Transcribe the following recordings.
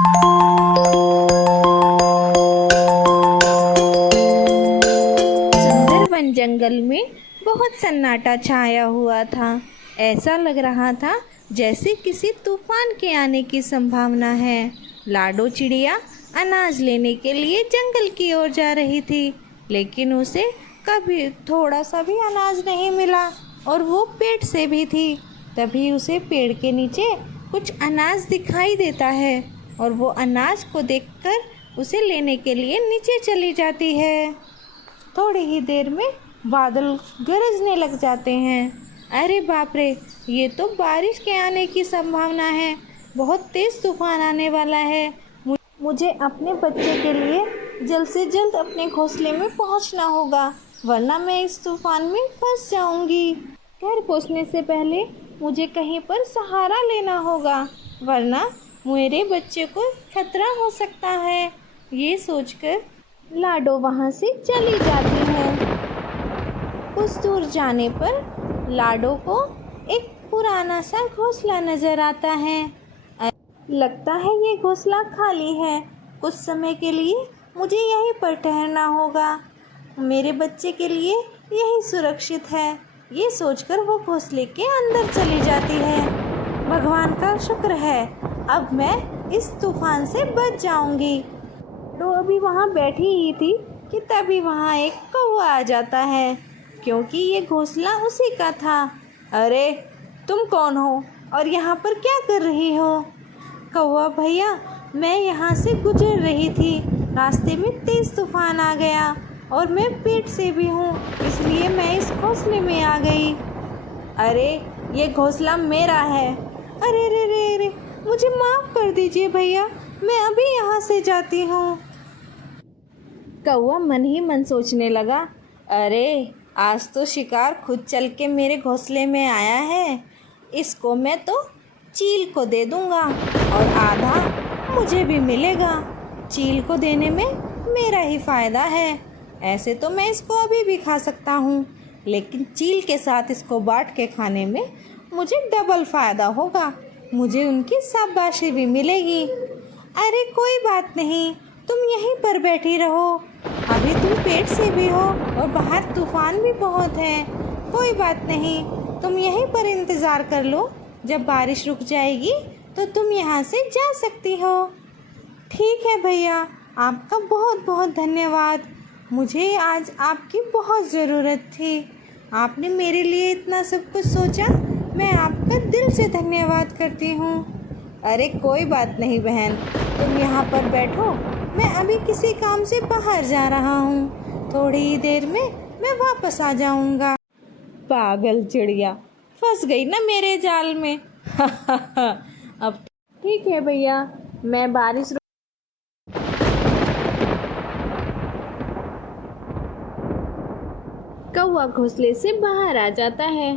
सुंदर वन जंगल में बहुत सन्नाटा छाया हुआ था। ऐसा लग रहा था जैसे किसी तूफान के आने की संभावना है। लाडो चिड़िया अनाज लेने के लिए जंगल की ओर जा रही थी, लेकिन उसे कभी थोड़ा सा भी अनाज नहीं मिला और वो पेट से भी थी। तभी उसे पेड़ के नीचे कुछ अनाज दिखाई देता है और वो अनाज को देखकर उसे लेने के लिए नीचे चली जाती है। थोड़ी ही देर में बादल गरजने लग जाते हैं। अरे बाप रे, ये तो बारिश के आने की संभावना है। बहुत तेज़ तूफान आने वाला है। मुझे अपने बच्चे के लिए जल्द से जल्द अपने घोंसले में पहुंचना होगा, वरना मैं इस तूफान में फंस जाऊंगी। घर पहुंचने से पहले मुझे कहीं पर सहारा लेना होगा, वरना मेरे बच्चे को खतरा हो सकता है। ये सोचकर लाडो वहाँ से चली जाती है। कुछ दूर जाने पर लाडो को एक पुराना सा घोंसला नज़र आता है। लगता है ये घोंसला खाली है। कुछ समय के लिए मुझे यहीं पर ठहरना होगा। मेरे बच्चे के लिए यही सुरक्षित है। ये सोचकर वो घोंसले के अंदर चली जाती है। भगवान का शुक्र है, अब मैं इस तूफान से बच जाऊंगी। तो अभी वहाँ बैठी ही थी कि तभी वहाँ एक कौवा आ जाता है, क्योंकि ये घोंसला उसी का था। अरे तुम कौन हो और यहाँ पर क्या कर रही हो? कौवा भैया, मैं यहाँ से गुजर रही थी। रास्ते में तेज़ तूफान आ गया और मैं पेट से भी हूँ, इसलिए मैं इस घोंसले में आ गई। अरे ये घोंसला मेरा है। अरे रे रे रे, मुझे माफ़ कर दीजिए भैया, मैं अभी यहाँ से जाती हूँ। कौवा मन ही मन सोचने लगा, अरे आज तो शिकार खुद चल के मेरे घोंसले में आया है। इसको मैं तो चील को दे दूँगा और आधा मुझे भी मिलेगा। चील को देने में मेरा ही फ़ायदा है। ऐसे तो मैं इसको अभी भी खा सकता हूँ, लेकिन चील के साथ इसको बांट के खाने में मुझे डबल फ़ायदा होगा। मुझे उनकी शाबाशी भी मिलेगी। अरे कोई बात नहीं, तुम यहीं पर बैठी रहो। अभी तुम पेट से भी हो और बाहर तूफान भी बहुत है। कोई बात नहीं, तुम यहीं पर इंतज़ार कर लो। जब बारिश रुक जाएगी तो तुम यहाँ से जा सकती हो। ठीक है भैया, आपका बहुत बहुत धन्यवाद। मुझे आज आपकी बहुत ज़रूरत थी। आपने मेरे लिए इतना सब कुछ सोचा, मैं आपका दिल से धन्यवाद करती हूँ। अरे कोई बात नहीं बहन, तुम यहाँ पर बैठो, मैं अभी किसी काम से बाहर जा रहा हूँ। थोड़ी ही देर में मैं वापस आ जाऊँगा। पागल चिड़िया, फंस गई ना मेरे जाल में। अब ठीक है भैया, मैं बारिश कौवा घोंसले से बाहर आ जाता है।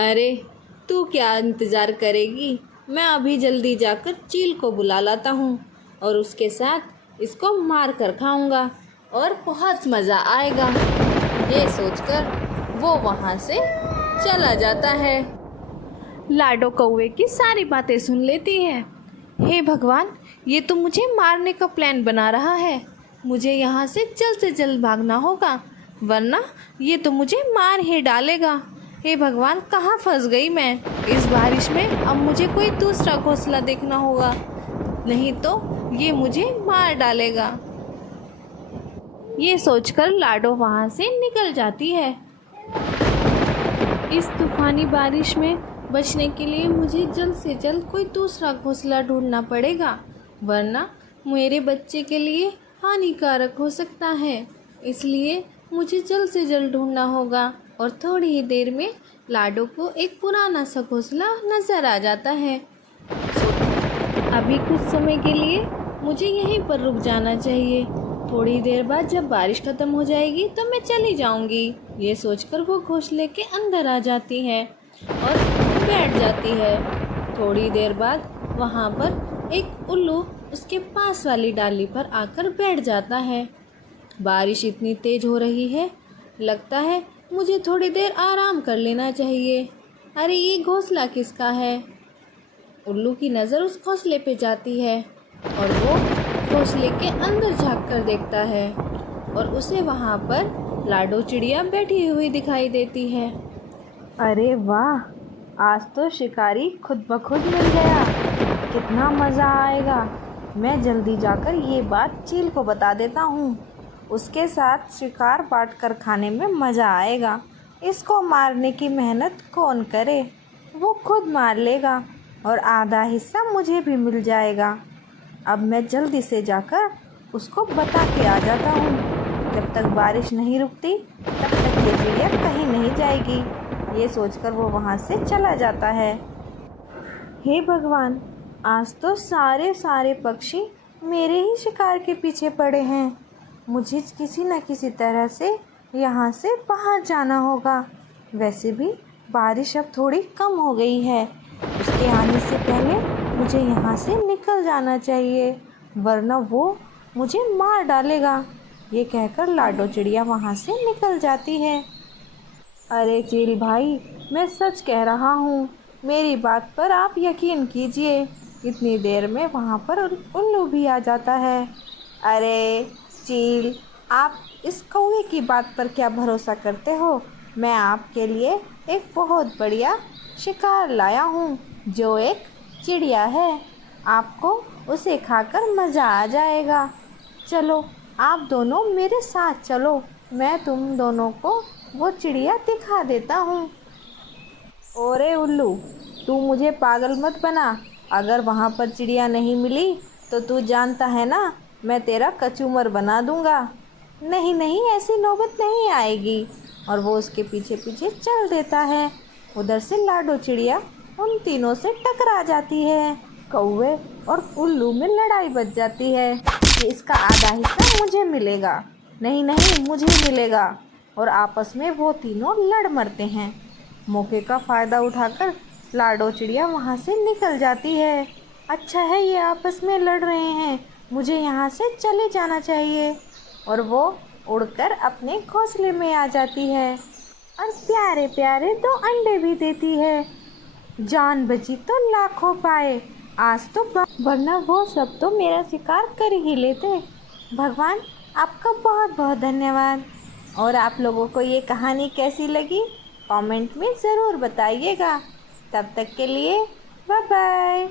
अरे तू क्या इंतज़ार करेगी, मैं अभी जल्दी जाकर चील को बुला लाता हूँ और उसके साथ इसको मार कर खाऊंगा और बहुत मज़ा आएगा। ये सोचकर वो वहाँ से चला जाता है। लाडो कौवे की सारी बातें सुन लेती है। हे भगवान, ये तो मुझे मारने का प्लान बना रहा है। मुझे यहाँ से जल्द भागना होगा, वरना ये तो मुझे मार ही डालेगा। हे भगवान, कहाँ फंस गई मैं इस बारिश में। अब मुझे कोई दूसरा घोंसला देखना होगा, नहीं तो ये मुझे मार डालेगा। ये सोचकर लाडो वहाँ से निकल जाती है। इस तूफानी बारिश में बचने के लिए मुझे जल्द से जल्द कोई दूसरा घोंसला ढूंढना पड़ेगा, वरना मेरे बच्चे के लिए हानिकारक हो सकता है। इसलिए मुझे जल्द से जल्द ढूंढना होगा। और थोड़ी ही देर में लाडो को एक पुराना सा घोंसला नज़र आ जाता है। अभी कुछ समय के लिए मुझे यहीं पर रुक जाना चाहिए। थोड़ी देर बाद जब बारिश ख़त्म हो जाएगी तो मैं चली जाऊंगी। ये सोचकर वो घोंसले के अंदर आ जाती है और बैठ जाती है। थोड़ी देर बाद वहाँ पर एक उल्लू उसके पास वाली डाली पर आकर बैठ जाता है। बारिश इतनी तेज़ हो रही है, लगता है मुझे थोड़ी देर आराम कर लेना चाहिए। अरे ये घोंसला किसका है? उल्लू की नज़र उस घोंसले पे जाती है। और वो घोंसले के अंदर झांक कर देखता है और उसे वहाँ पर लाडो चिड़िया बैठी हुई दिखाई देती है। अरे वाह, आज तो शिकारी खुद ब खुद मिल गया, कितना मज़ा आएगा। मैं जल्दी जाकर ये बात चील को बता देता हूँ, उसके साथ शिकार बांट कर खाने में मज़ा आएगा। इसको मारने की मेहनत कौन करे, वो खुद मार लेगा और आधा हिस्सा मुझे भी मिल जाएगा। अब मैं जल्दी से जाकर उसको बता के आ जाता हूँ। जब तक बारिश नहीं रुकती तब तक ये चिड़िया कहीं नहीं जाएगी, ये सोचकर वो वहाँ से चला जाता है। हे भगवान, आज तो सारे पक्षी मेरे ही शिकार के पीछे पड़े हैं। मुझे किसी न किसी तरह से यहाँ से बाहर जाना होगा। वैसे भी बारिश अब थोड़ी कम हो गई है, उसके आने से पहले मुझे यहाँ से निकल जाना चाहिए, वरना वो मुझे मार डालेगा। ये कहकर लाडो चिड़िया वहाँ से निकल जाती है। अरे चील भाई, मैं सच कह रहा हूँ, मेरी बात पर आप यकीन कीजिए, इतनी देर में वहाँ पर उल्लू भी आ जाता है। अरे चील, आप इस कौवे की बात पर क्या भरोसा करते हो? मैं आपके लिए एक बहुत बढ़िया शिकार लाया हूँ, जो एक चिड़िया है। आपको उसे खाकर मज़ा आ जाएगा। चलो, आप दोनों मेरे साथ चलो, मैं तुम दोनों को वो चिड़िया दिखा देता हूँ। ओरे उल्लू, तू मुझे पागल मत बना। अगर वहाँ पर चिड़िया नहीं मिली तो तू जानता है ना, मैं तेरा कचूमर बना दूँगा। नहीं नहीं, ऐसी नौबत नहीं आएगी। और वो उसके पीछे पीछे चल देता है। उधर से लाडो चिड़िया उन तीनों से टकरा जाती है। कौवे और उल्लू में लड़ाई बच जाती है कि इसका आधा हिस्सा मुझे मिलेगा, नहीं नहीं मुझे मिलेगा। और आपस में वो तीनों लड़ मरते हैं। मौके का फ़ायदा उठाकर लाडो चिड़िया वहाँ से निकल जाती है। अच्छा है ये आपस में लड़ रहे हैं, मुझे यहाँ से चले जाना चाहिए। और वो उड़कर अपने घोंसले में आ जाती है और प्यारे प्यारे 2 अंडे भी देती है। जान बची तो लाखों पाए, आज तो वरना वो सब तो मेरा शिकार कर ही लेते। भगवान, आपका बहुत बहुत धन्यवाद। और आप लोगों को ये कहानी कैसी लगी कमेंट में ज़रूर बताइएगा। तब तक के लिए बाय बाय।